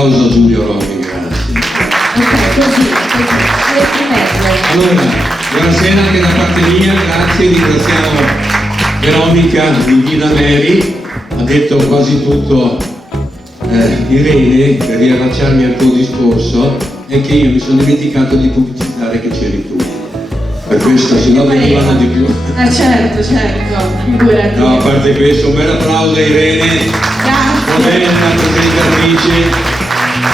applauso a Giulio Romi, grazie. Ok, così. Allora, buonasera anche da parte mia, grazie, ringraziamo Veronica di Ghida Mary, ha detto quasi tutto Irene, per riallacciarmi al tuo discorso, è che io mi sono dimenticato di pubblicizzare che c'eri tu. Per questo, se no venivano di più. Certo, figurati. No, a parte questo, un bel applauso a Irene, moderna presentatrice.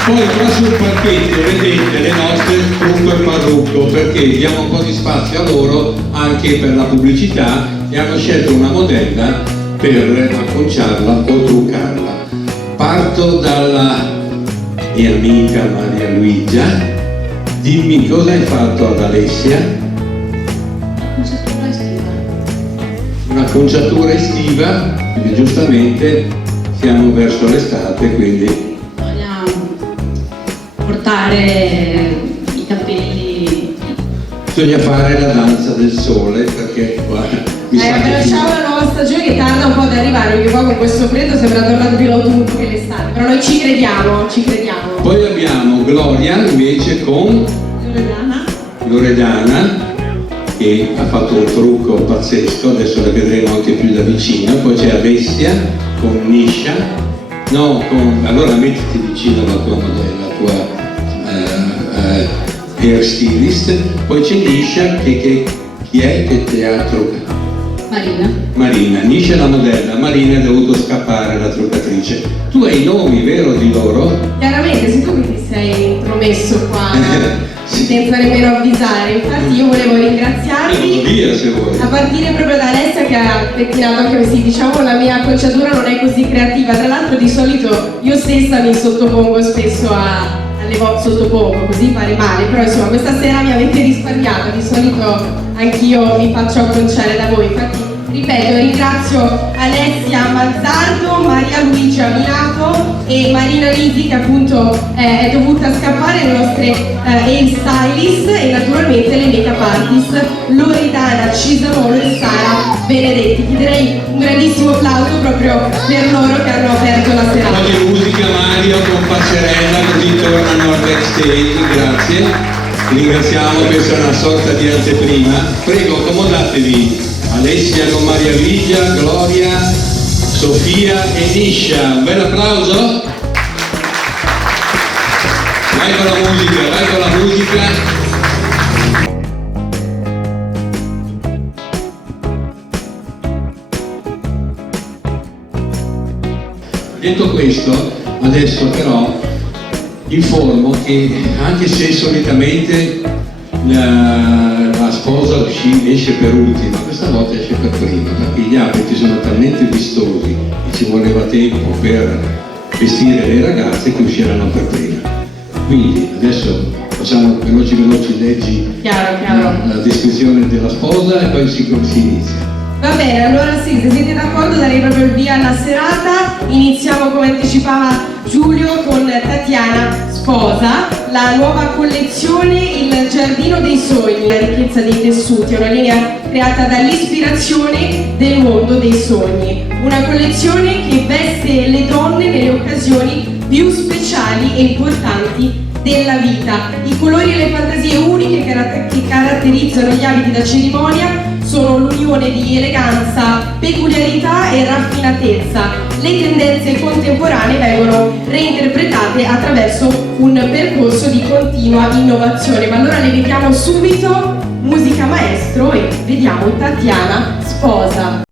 Poi qua sul parchetto vedete le nostre trucco e parrucco, perché diamo un po' di spazio a loro anche per la pubblicità e hanno scelto una modella per acconciarla o truccarla. Parto dalla mia amica Maria Luigia, dimmi cosa hai fatto ad Alessia? Un'acconciatura estiva, quindi giustamente siamo verso l'estate, quindi vogliamo portare i capelli. Bisogna fare la danza del sole, perché mi sa che lasciamo la nuova stagione che tarda un po' ad arrivare, perché qua con questo freddo sembra tornato più l'autunno che l'estate, però noi ci crediamo. Poi abbiamo Gloria invece con Loredana che ha fatto un trucco pazzesco, adesso la vedremo anche più da vicino. Poi c'è Alessia con Nisha, allora mettiti vicino alla tua modella, la tua hair stylist. Poi c'è Nisha che chi è che ti ha truccato? Marina, Nisha è la modella, Marina ha dovuto scappare, la truccatrice. Tu hai i nomi, vero, di loro? Chiaramente, sei tu che ti sei intromesso qua senza nemmeno avvisare, infatti io volevo ringraziarvi via, se vuoi. A partire proprio da Alessia che ha pettinato anche così, diciamo la mia acconciatura non è così creativa, tra l'altro di solito io stessa mi sottopongo spesso sottopongo, così pare male, però insomma questa sera mi avete risparmiato, di solito anch'io mi faccio acconciare da voi, infatti ripeto, ringrazio Alessia Mazzardo, Maria Luigia Minato e Marina Lisi che appunto è dovuta scappare, le nostre hair stylist e naturalmente le make-up artist Loredana Cisamolo e Sara Benedetti. Chiederei un grandissimo applauso proprio per loro che hanno aperto la serata. Un po' di musica Mario con passerella, così tornano al backstage, grazie. Ringraziamo, questa è una sorta di anteprima. Prego, accomodatevi. Alessia con Maria Luigia, Gloria, Sofia e Nisha. Un bel applauso. Vai con la musica. Detto questo, adesso però informo che anche se solitamente la sposa esce per ultima, questa volta esce per prima, perché gli abiti sono talmente vistosi e ci voleva tempo per vestire le ragazze che usciranno per prima. Quindi adesso facciamo veloci, leggi la descrizione della sposa e poi si inizia. Va bene, allora sì, se siete d'accordo darei proprio il via alla serata. Iniziamo come anticipava Giulio con Tatiana Sposa, la nuova collezione Il Giardino dei Sogni, la ricchezza dei tessuti, una linea creata dall'ispirazione del mondo dei sogni, una collezione che veste le donne nelle occasioni più speciali e importanti della vita. I colori e le fantasie uniche che caratterizzano gli abiti da cerimonia sono l'unione di eleganza, peculiarità e raffinatezza. Le tendenze contemporanee vengono reinterpretate attraverso un percorso di continua innovazione. Ma allora le vediamo subito, musica maestro, e vediamo Tatiana Sposa.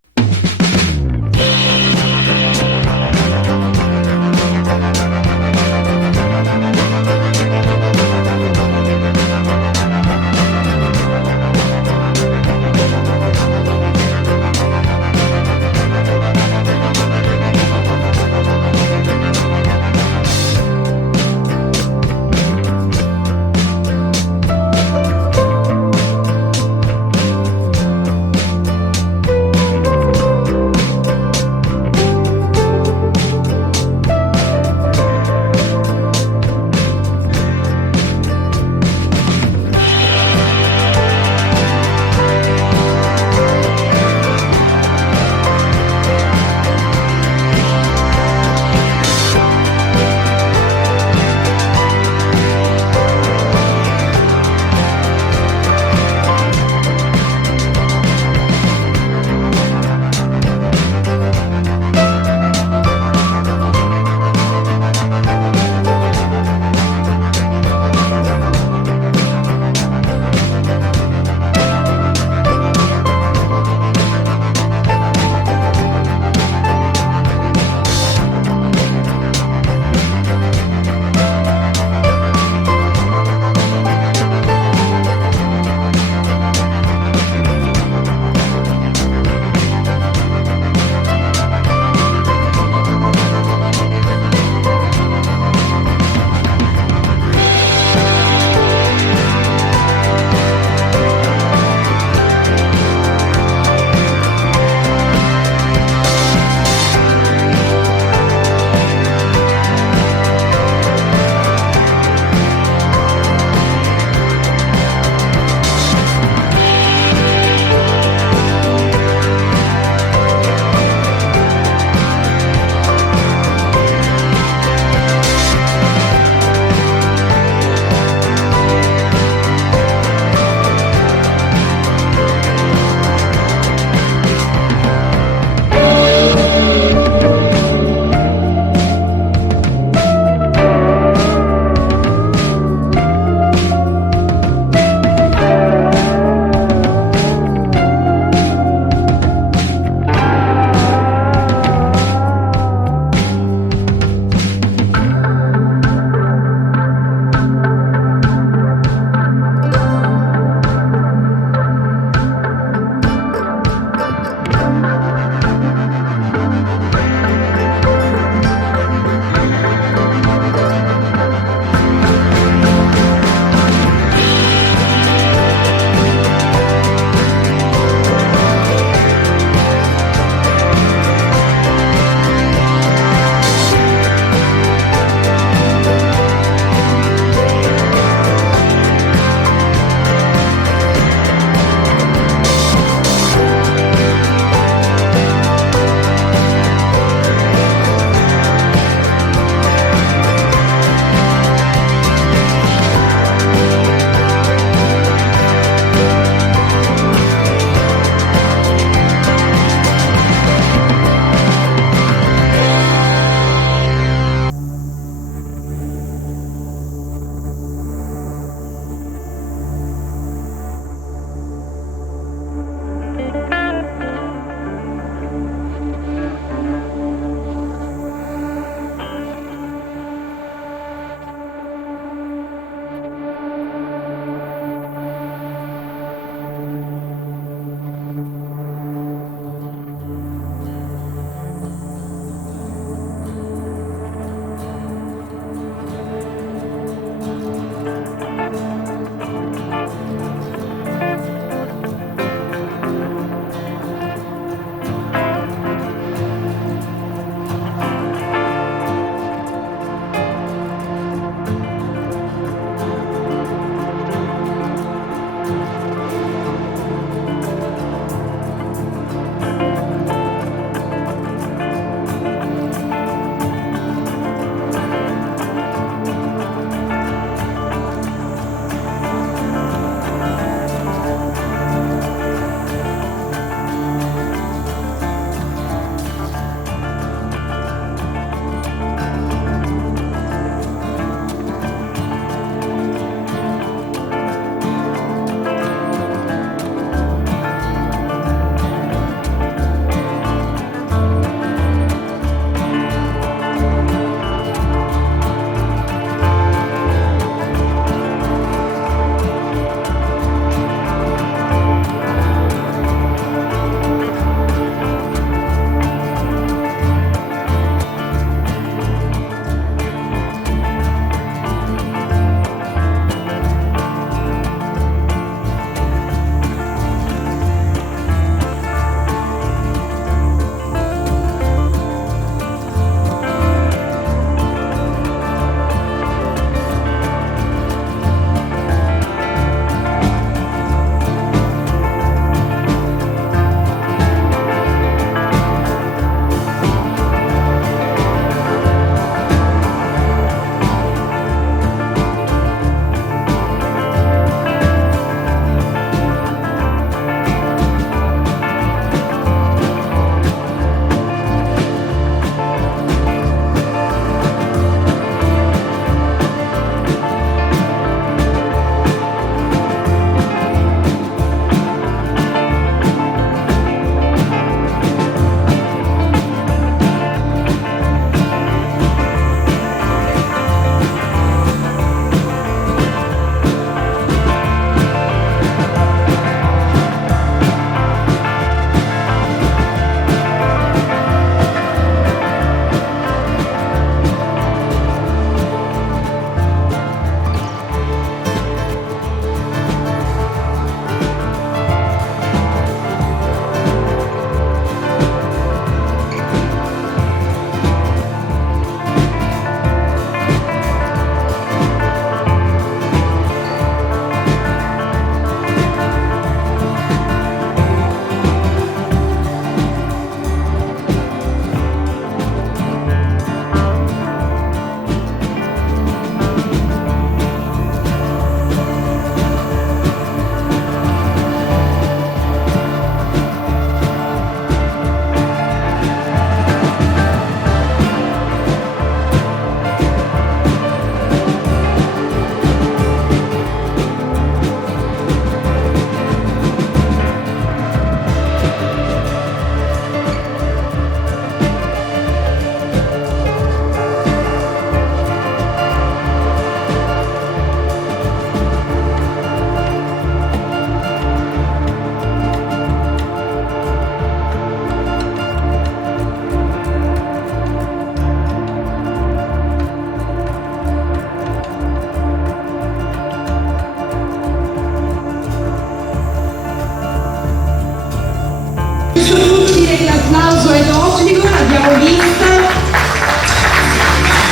Dire che l'applauso è d'obbligo, l'abbiamo vista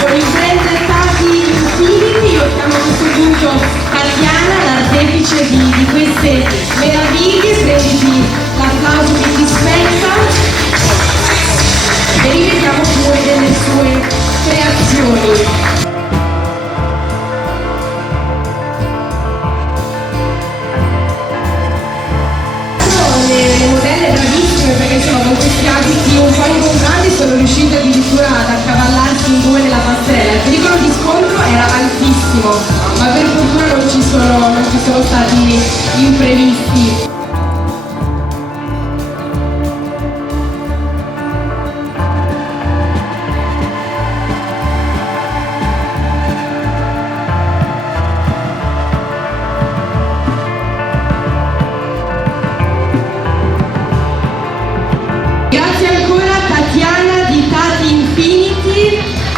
con il brand Tati Infinity. Io chiamo a questo punto Tatiana, l'artefice di queste meraviglie. Prenditi l'applauso che ti spetta e rivediamo pure delle sue creazioni. Le modelle bravissime, perché insomma con questi abiti un po' ingombranti sono riuscite addirittura ad accavallarsi in due nella passerella. Il pericolo di scontro era altissimo, ma per fortuna non ci sono stati imprevisti.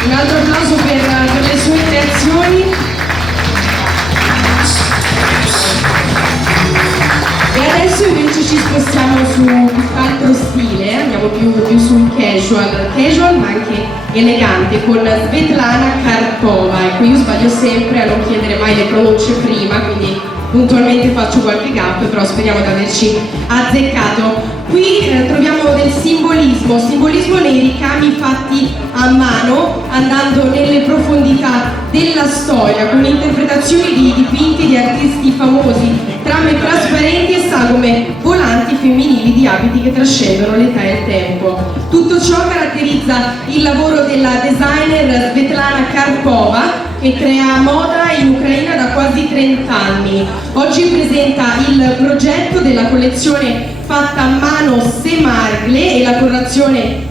Un altro applauso per le sue creazioni. E adesso invece ci spostiamo su tutt'altro stile, andiamo più sul casual ma anche elegante, con Svetlana Karpova. Ecco, io sbaglio sempre a non chiedere mai le pronunce prima, quindi puntualmente faccio qualche gap, però speriamo di averci azzeccato. Qui troviamo del simbolismo nei ricami fatti a mano, andando nelle profondità della storia, con interpretazioni di dipinti di artisti famosi, trame trasparenti e sagome volanti femminili di abiti che trascendono l'età e il tempo. Tutto ciò caratterizza il lavoro della designer Svetlana Karpova, che crea moda in Ucraina da quasi 30 anni. Oggi presenta il progetto della collezione fatta a mano Semargle e la collezione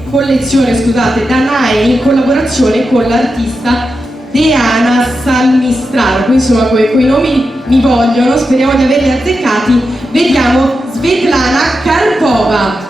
Danae in collaborazione con l'artista Deana Salmistraro. Qui insomma quei nomi mi vogliono, speriamo di averli azzeccati. Vediamo Svetlana Karpova.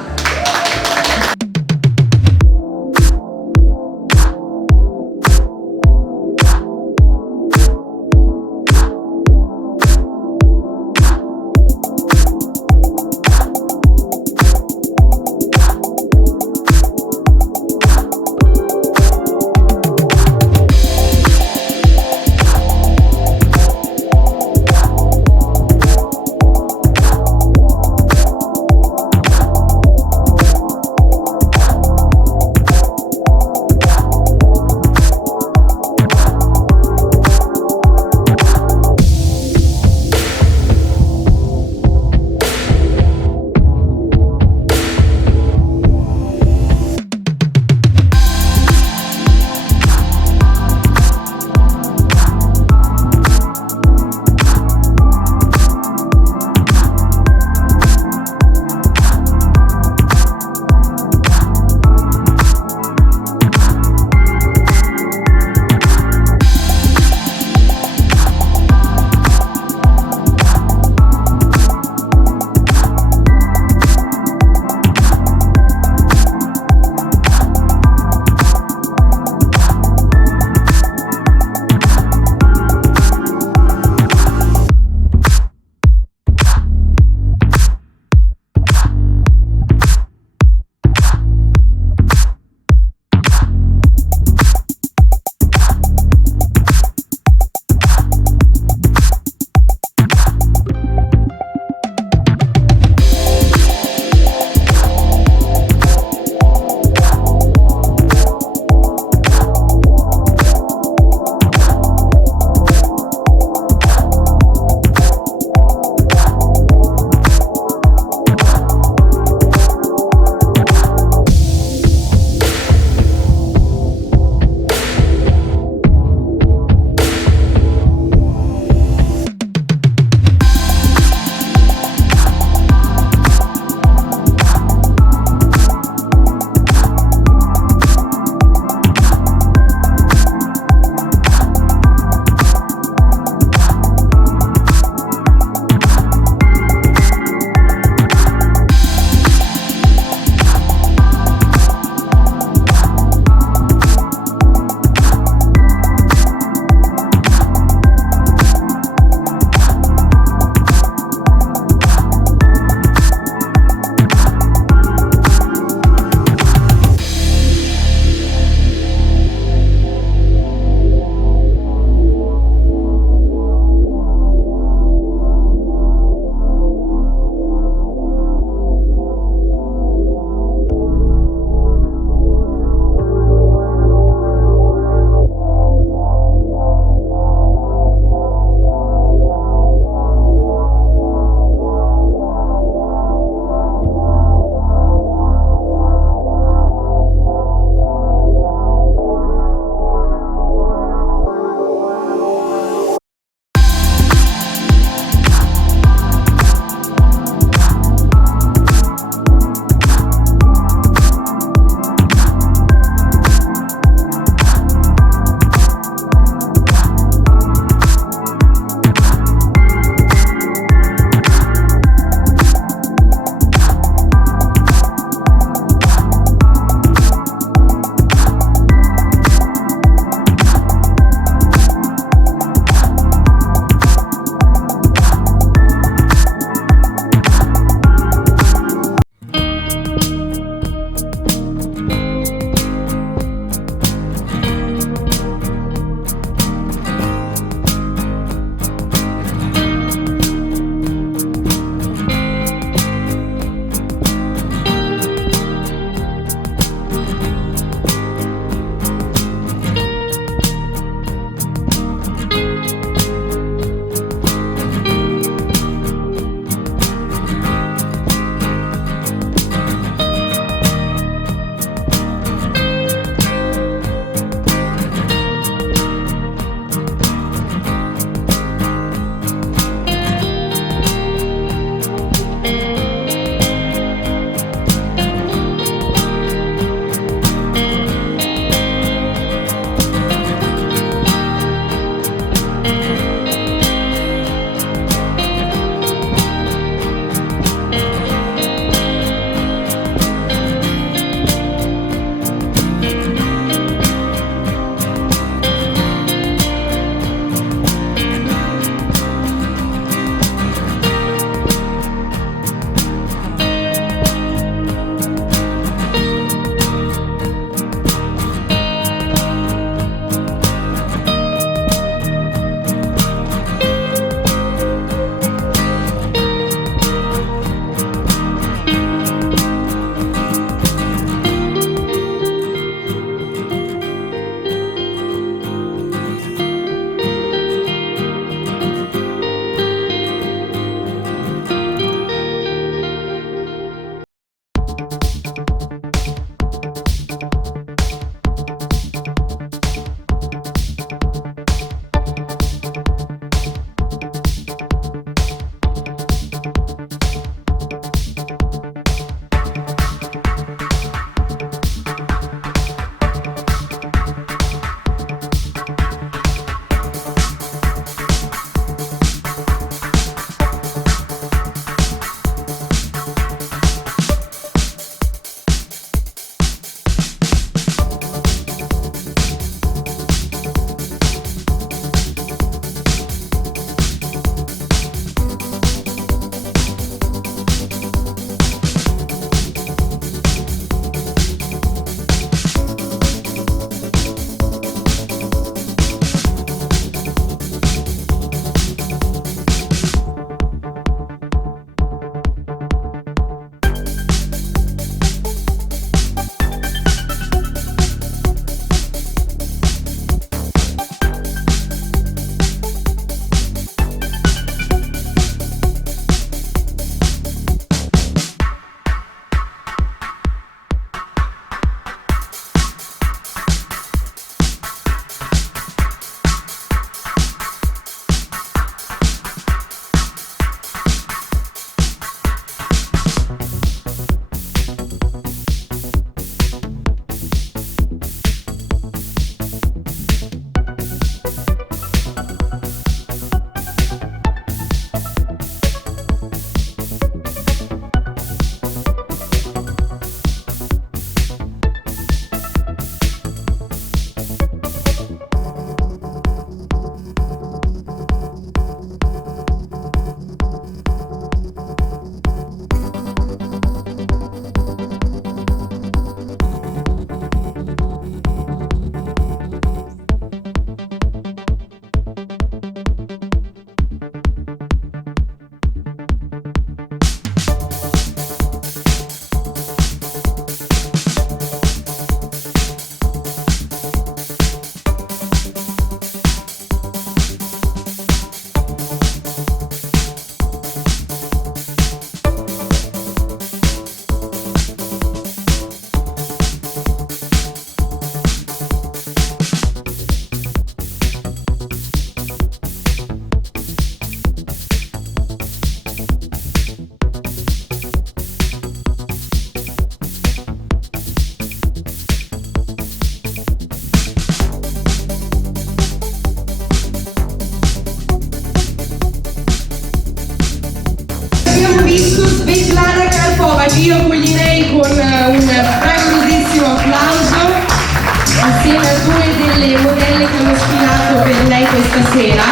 sera,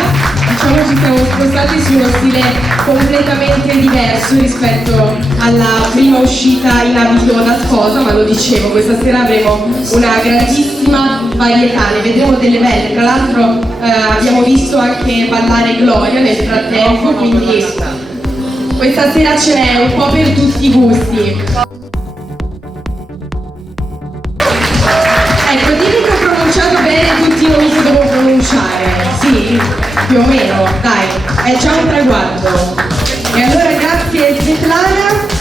diciamo ci siamo spostati su uno stile completamente diverso rispetto alla prima uscita in abito da sposa, ma lo dicevo, questa sera avremo una grandissima varietà, ne vedremo delle belle, tra l'altro abbiamo visto anche ballare Gloria nel frattempo, quindi questa sera ce n'è un po' per tutti i gusti. Ecco, dimmi che ho pronunciato bene tutti i nomi che devo pronunciare. Sì, più o meno, dai, è già un traguardo. E allora grazie Svetlana.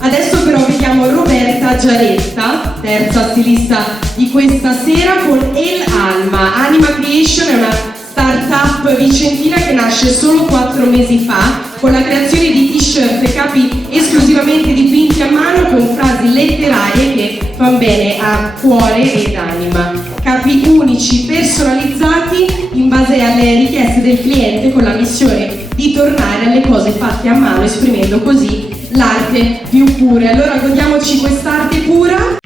Adesso però vediamo Roberta Giaretta, terza stilista di questa sera, con El Alma. Anima Creation è una startup vicentina che nasce solo 4 mesi fa con la creazione di t-shirt e capi esclusivamente dipinti a mano con frasi letterarie che fanno bene a cuore ed anima. Capi unici, personalizzati in base alle richieste del cliente, con la missione di tornare alle cose fatte a mano, esprimendo così l'arte più pura. Allora godiamoci quest'arte pura.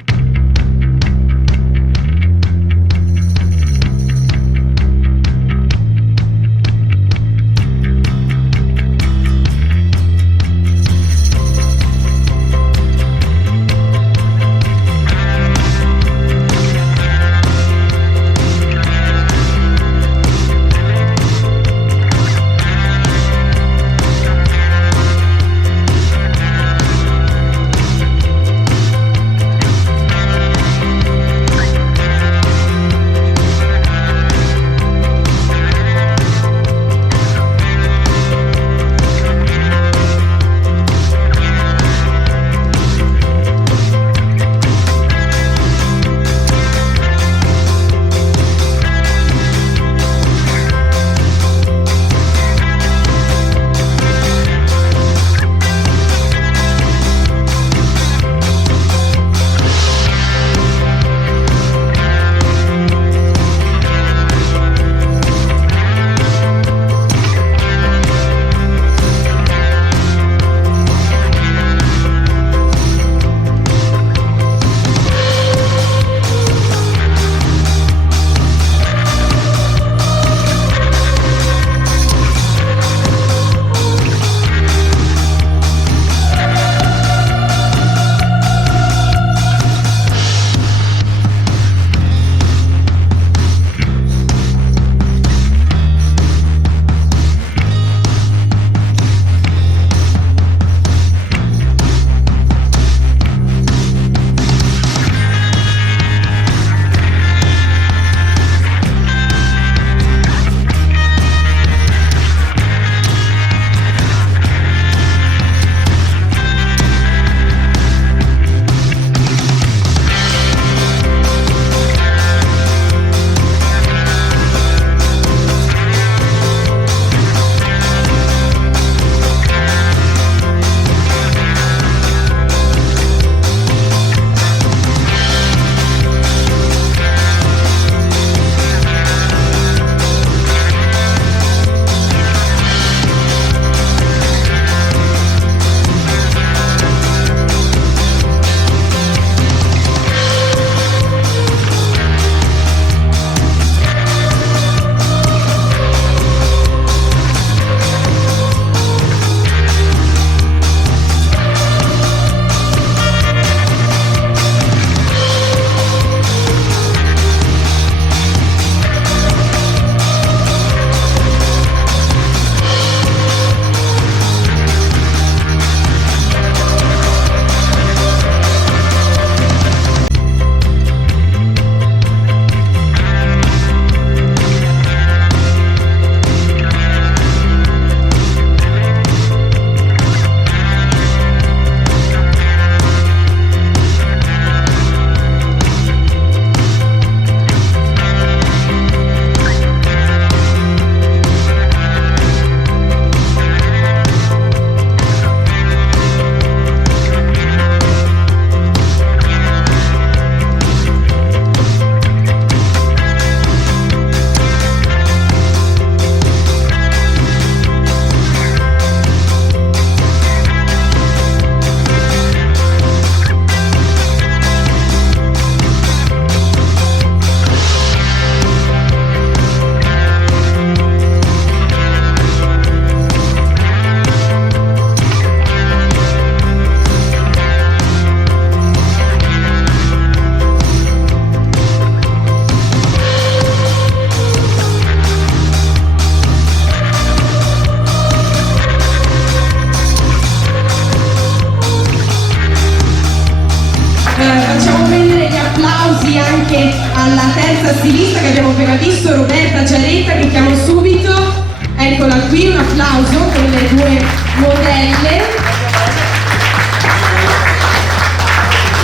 applausi anche alla terza stilista che abbiamo appena visto, Roberta Giaretta, che chiamo subito. Eccola qui, un applauso con le due modelle.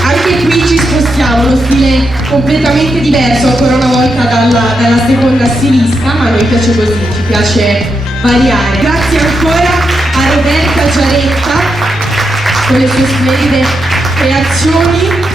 Anche qui ci spostiamo, uno stile completamente diverso ancora una volta dalla seconda stilista, ma a noi piace così, ci piace variare. Grazie ancora a Roberta Giaretta con le sue splendide creazioni.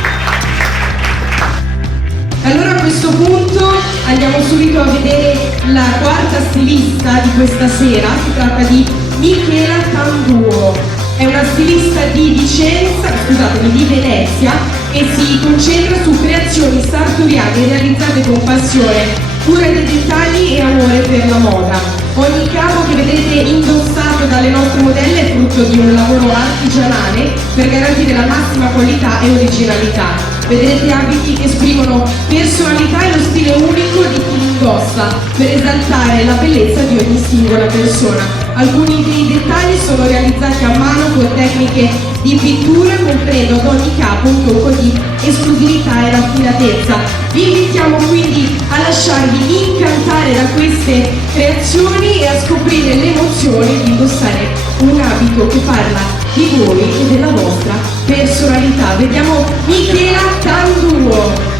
Allora a questo punto andiamo subito a vedere la quarta stilista di questa sera, si tratta di Michela Tanduo. È una stilista di Vicenza, scusatemi, di Venezia, e si concentra su creazioni sartoriali realizzate con passione, cura dei dettagli e amore per la moda. Ogni capo che vedete indossato dalle nostre modelle è frutto di un lavoro artigianale per garantire la massima qualità e originalità. Vedrete abiti che esprimono personalità e lo stile unico di chi li indossa per esaltare la bellezza di ogni singola persona. Alcuni dei dettagli sono realizzati a mano con tecniche di pittura, comprendo ad ogni capo un tocco di esclusività e raffinatezza. Vi invitiamo quindi a lasciarvi incantare da queste creazioni e a scoprire l'emozione di indossare un abito che parla di voi e della vostra personalità. Vediamo Michela Tanduo.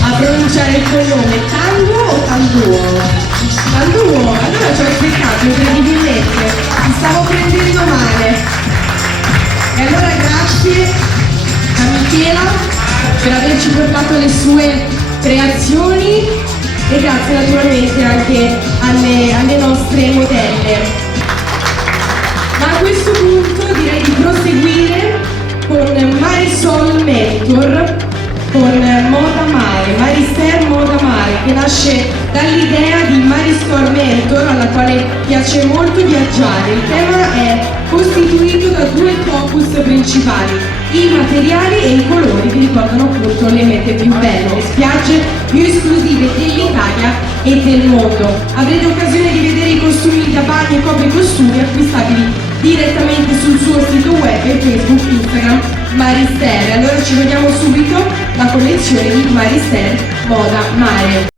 a pronunciare il cognome, Tanduo o Tanduo? Tanduo, allora ci ho azzeccato incredibilmente, mi stavo prendendo male. E allora grazie a Michela per averci portato le sue creazioni e grazie naturalmente anche alle nostre modelle. Ma a questo punto direi di proseguire con Marisol Mentor, con Moda Mare, Marister Moda Mare, che nasce dall'idea di Marisol Mentor, alla quale piace molto viaggiare. Il tema è costituito da due focus principali, i materiali e i colori che ricordano appunto le mete più belle, le spiagge più esclusive dell'Italia e del mondo. Avrete occasione di vedere i costumi da bagno e copricostumi acquistabili direttamente sul suo sito web e Facebook, Instagram, Marister. Allora ci vediamo subito la collezione di Marister Moda Mare.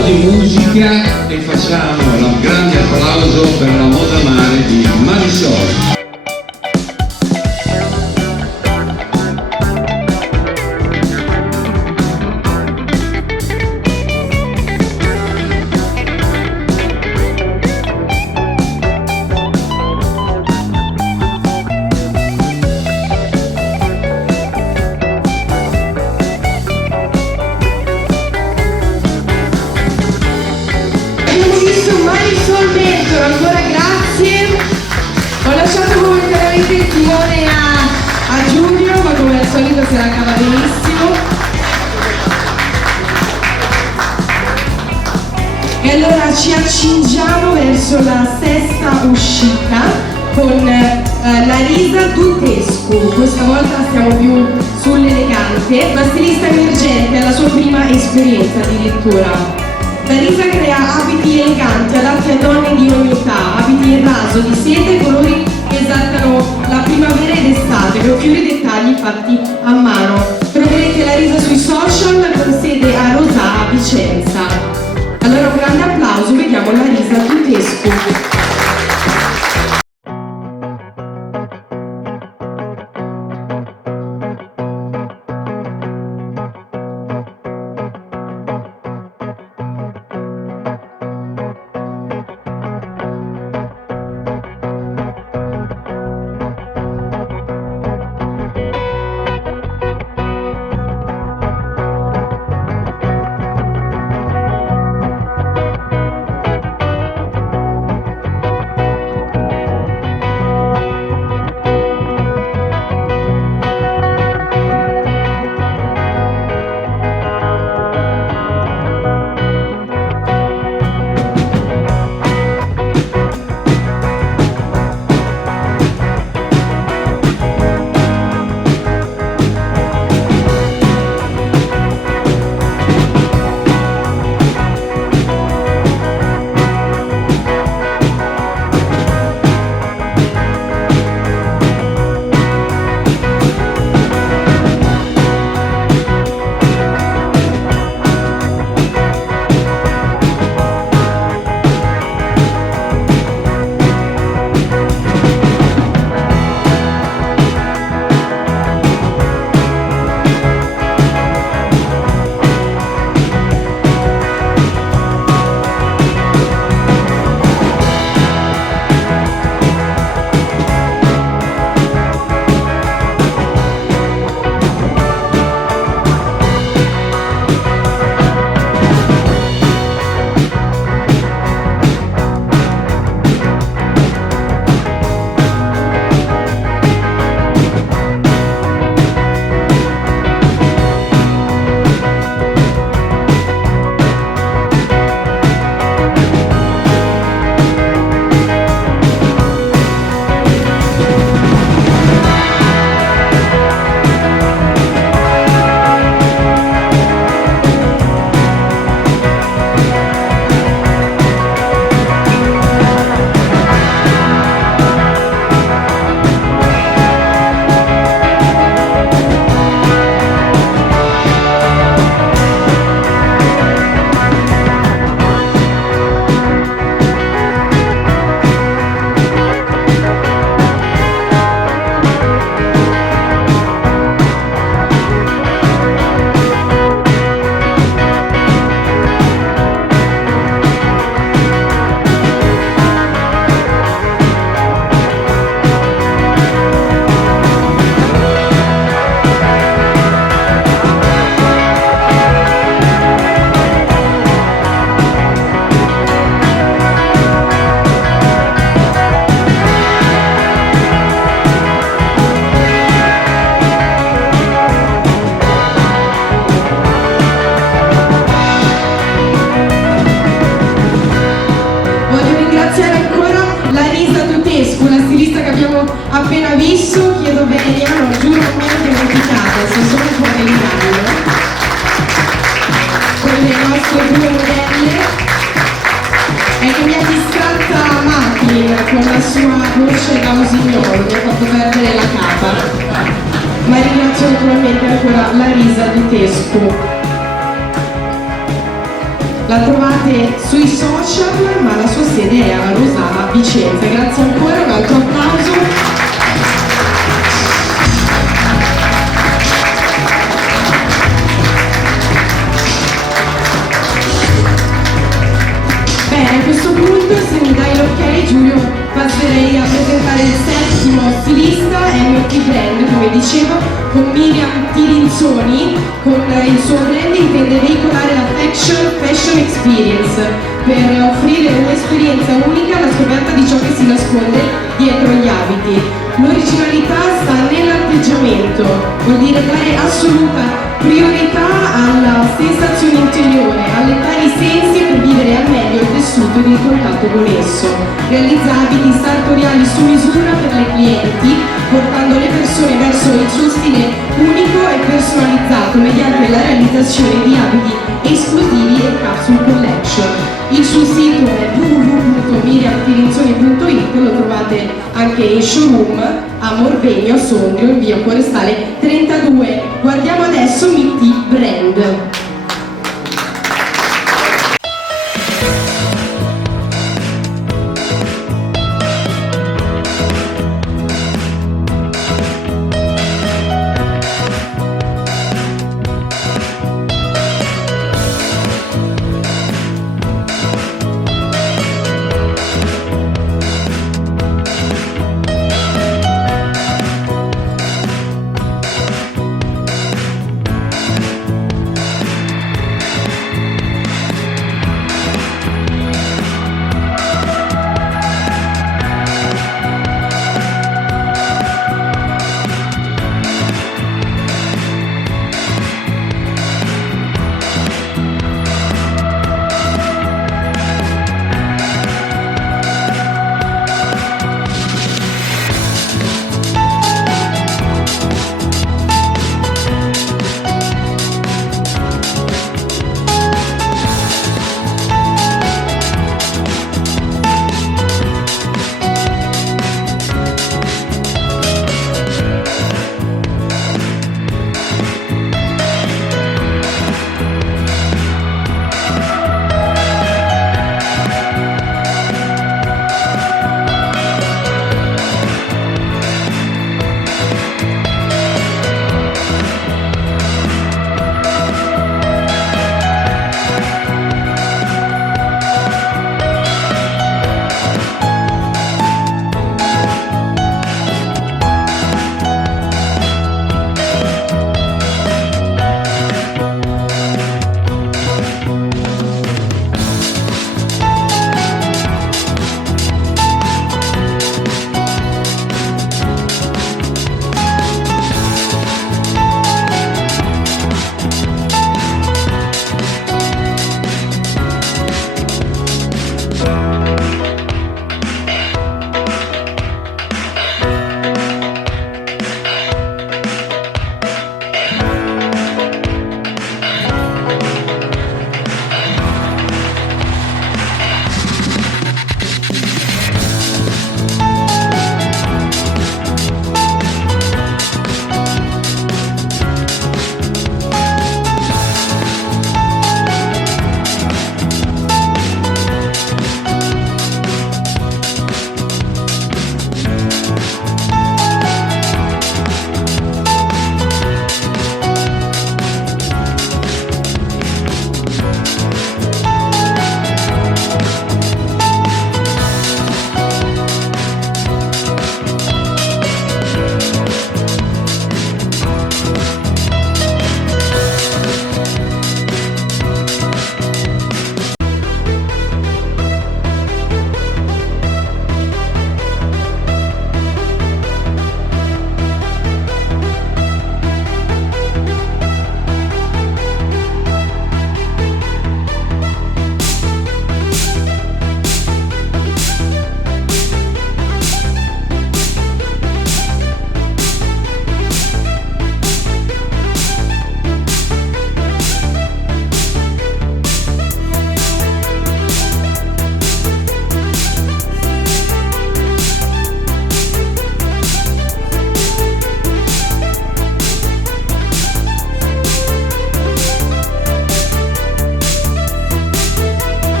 po' di musica e facciamo un grande applauso per la moda mare di Marisol. Ancora grazie, ho lasciato momentaneamente il timone a Giulio, ma come al solito se la cava benissimo. E allora ci accingiamo verso la sesta uscita con la Risa Tutescu. Questa volta stiamo più sull'elegante, la stilista emergente alla sua prima esperienza addirittura. La Risa crea abiti eleganti adatti a donne di ogni età, abiti in raso, di seta e colori che esaltano la primavera ed estate, con fiori e dettagli fatti a mano. Troverete la Risa sui social con sede a Rosà, a Vicenza. Allora un grande applauso, vediamo la Risa Tutescu. appena visto, chiedo bene, no, giuro non mi ho dimenticato, se sono un po' delicando con le nostre due modelle. È che mi ha distratta Martin con la sua voce da usignolo, mi ha fatto perdere la capa, ma ringrazio naturalmente ancora la Risa Tutescu. La trovate sui social, ma la sua sede è a Rosana, Vicenza. Grazie ancora, un altro applauso. Bene, a questo punto, se mi dai l'ok, Giulio, passerei a presentare il settimo stilista, Eventi Grande, come dicevo, con Miriam Tirinzoni. Con il suo brand intende veicolare la fashion experience per offrire un'esperienza unica alla scoperta di ciò che si nasconde dietro gli abiti. L'originalità sta nell'atteggiamento, vuol dire dare assoluta priorità alla sensazione interiore, allettare i sensi per vivere al meglio il tessuto ed il contatto con esso. Realizza abiti sartoriali su misura per le clienti, portando le persone verso il suo stile unico e personalizzato mediante la realizzazione di abiti esclusivi e capsule collection. Il suo sito è www.miriamtirinzoni.it, lo trovate anche in showroom a Morbegno, Sondrio, in via Forestale 32. Guardiamo adesso Mitti Brand.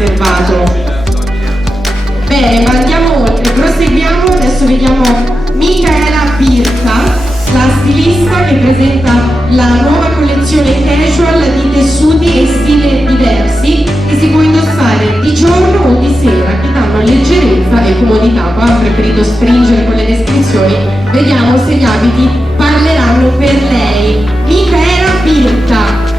riservato. Bene, ma andiamo oltre, proseguiamo, adesso vediamo Micaela Pirta, la stilista che presenta la nuova collezione casual di tessuti e stili diversi che si può indossare di giorno o di sera, che danno leggerezza e comodità. Qua ho preferito stringere con le descrizioni, vediamo se gli abiti parleranno per lei. Micaela Pirta.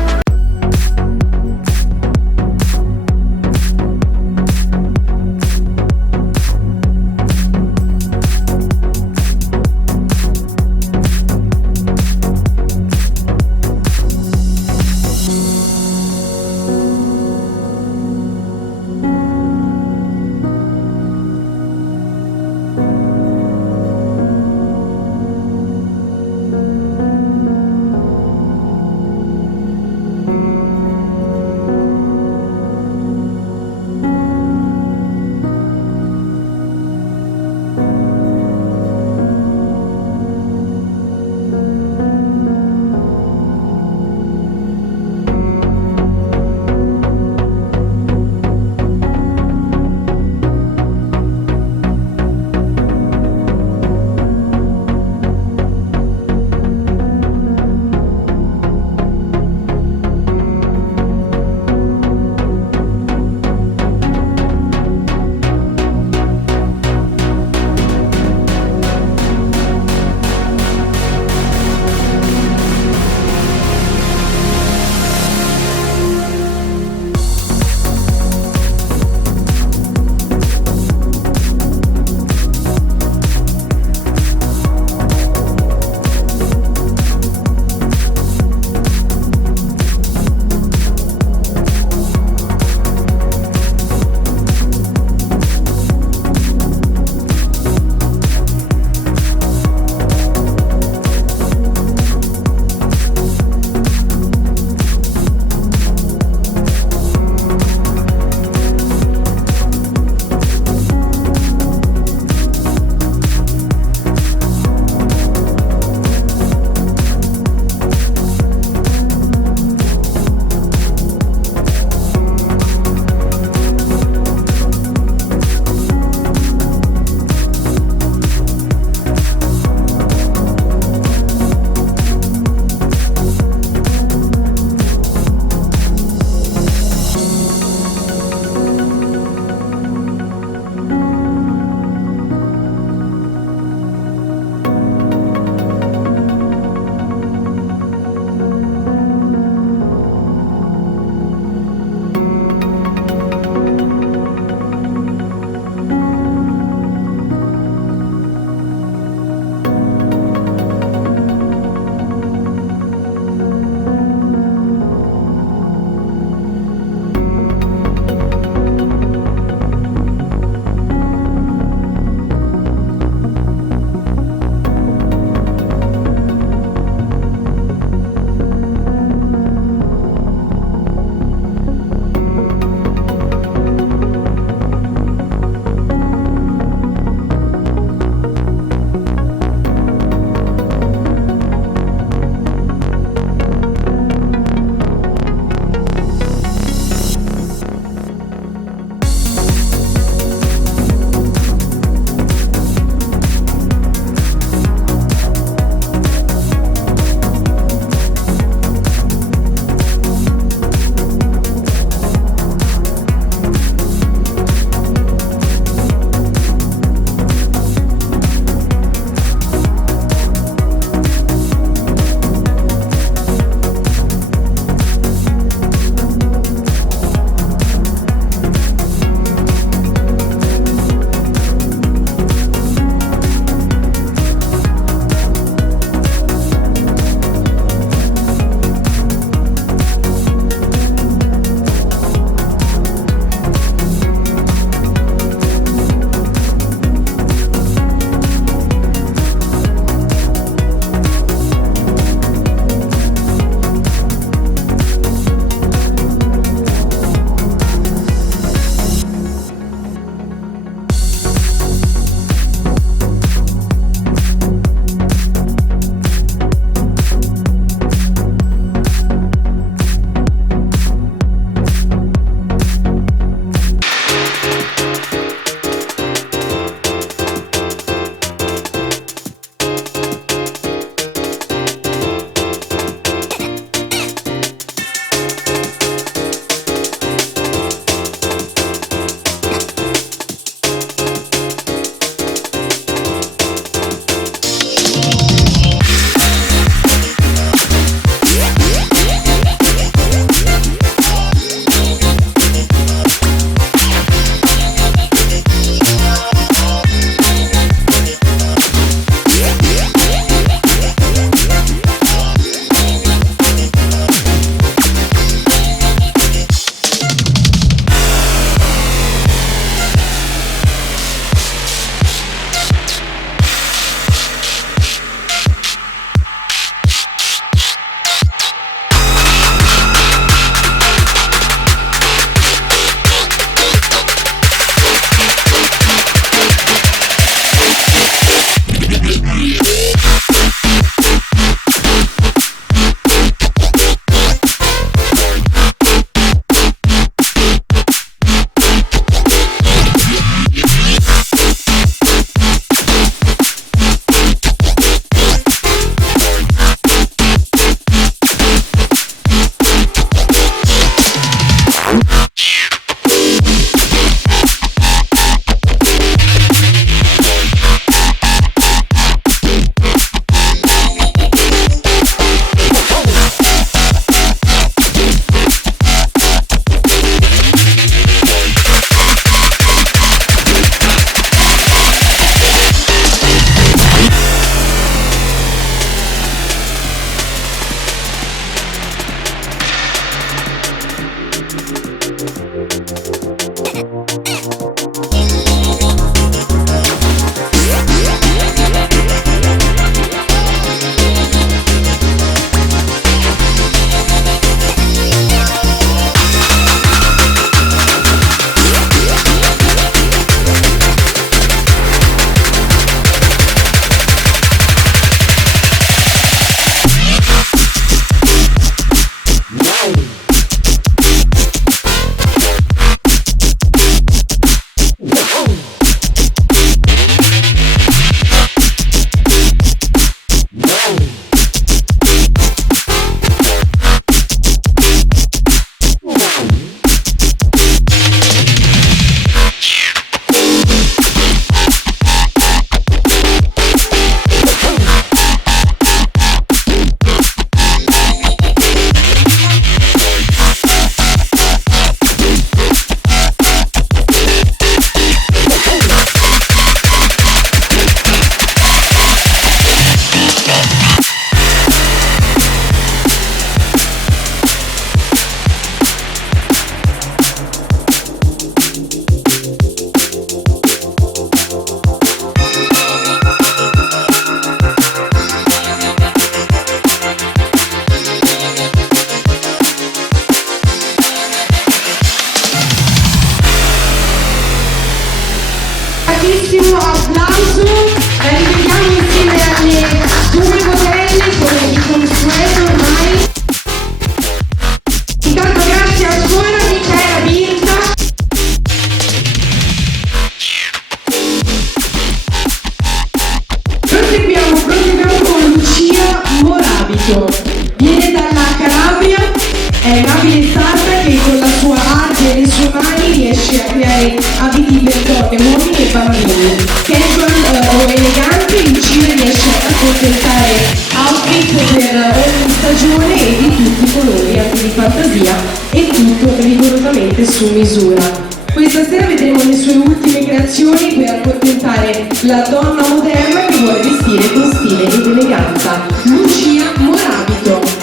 di fantasia e tutto rigorosamente su misura. Questa sera vedremo le sue ultime creazioni per accontentare la donna moderna che vuole vestire con stile ed eleganza, Lucia Morabito.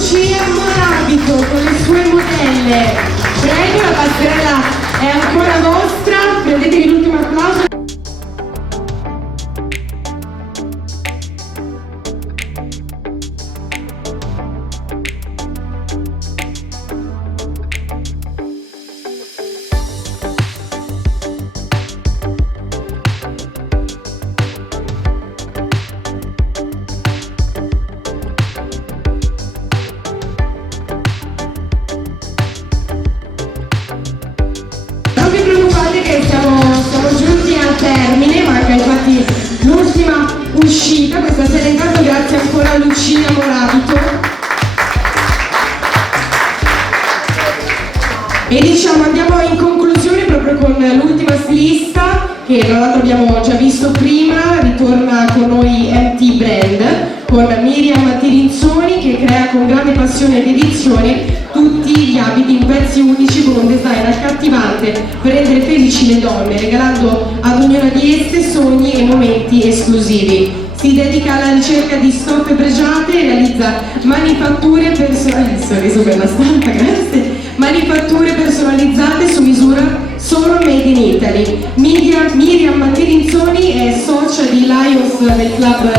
Lucia Morabito con le sue modelle. Prego, la passerella è ancora vostra, prendetevi l'ultimo applauso. Siamo giunti al termine, manca infatti l'ultima uscita, questa sera intanto grazie ancora a Lucia Morabito. E diciamo andiamo in conclusione proprio con l'ultima stilista, che tra l'altro abbiamo già visto prima, ritorna con noi MT Brand, con Miriam Tirinzoni che crea con grande passione ed edizione tutti gli abiti in pezzi unici con un design accattivante per rendere felici le donne, regalando ad ognuna di esse sogni e momenti esclusivi. Si dedica alla ricerca di stoffe pregiate e realizza manifatture personalizzate su misura solo made in Italy. Miriam Tirinzoni è socia di Lions del club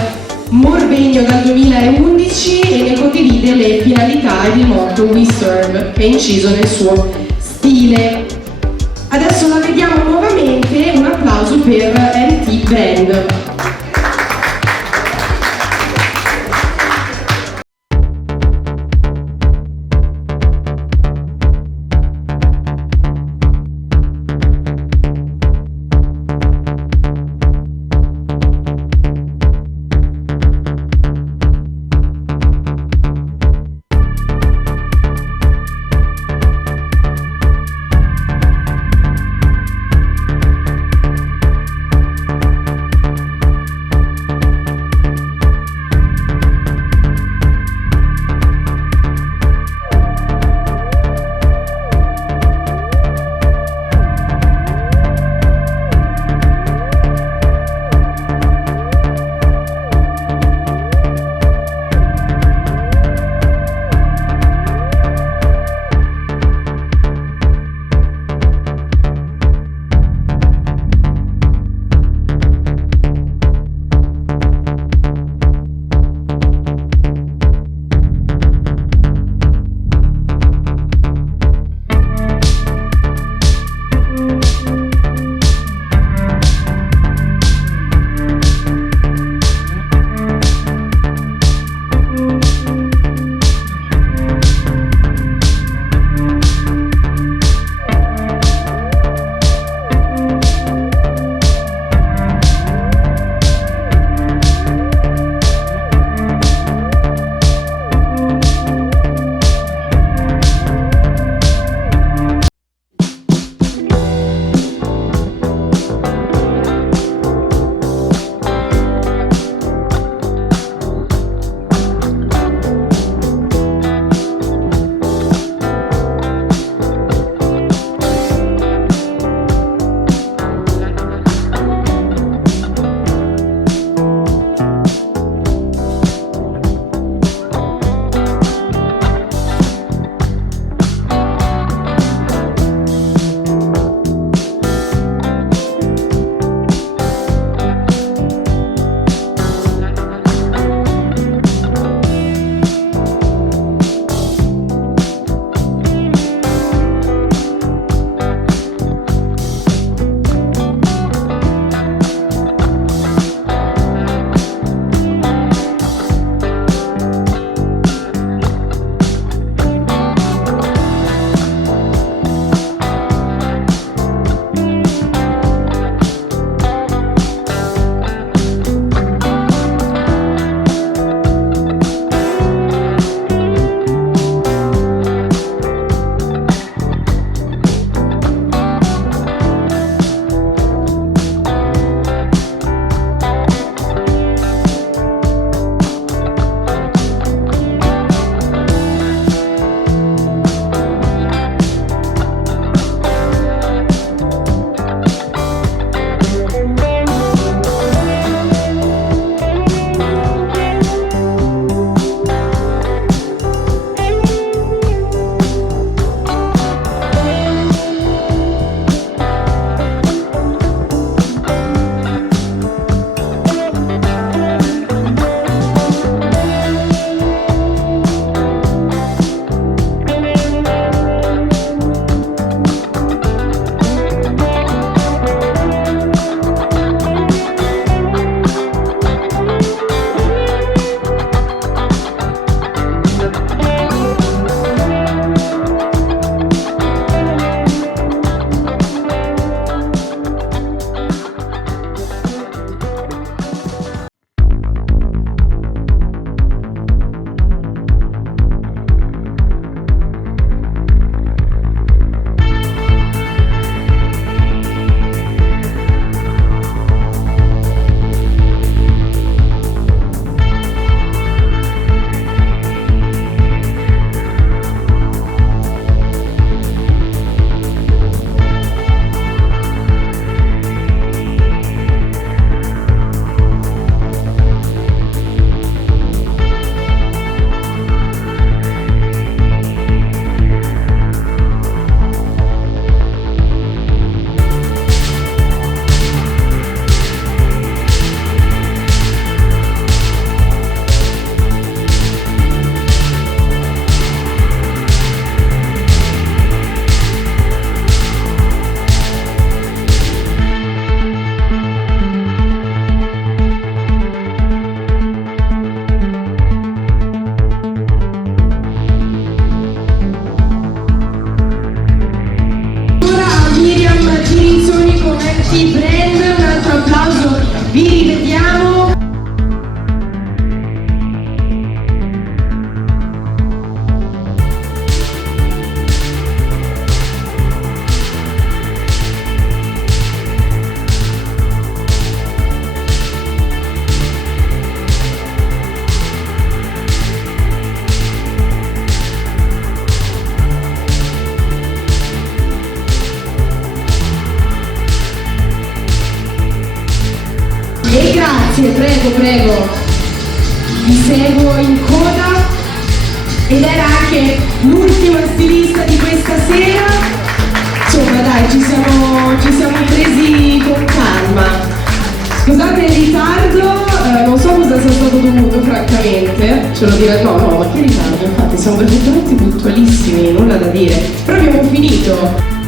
Morbegno dal 2011 e ne condivide le finalità ed il motto We Serve, che è inciso nel suo stile. Adesso la vediamo nuovamente, un applauso per MT Brand. prego, vi seguo in coda, ed era anche l'ultima stilista di questa sera. Insomma dai, ci siamo presi con calma. Scusate il ritardo, non so cosa sia stato dovuto francamente, ce lo direte, no, ma che ritardo, infatti siamo perfettamente puntualissimi, nulla da dire, però abbiamo finito.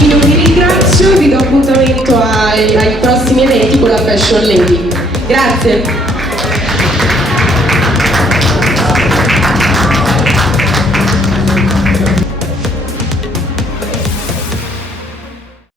Io vi ringrazio, vi do appuntamento ai prossimi eventi con la Fashion Lady. Grazie!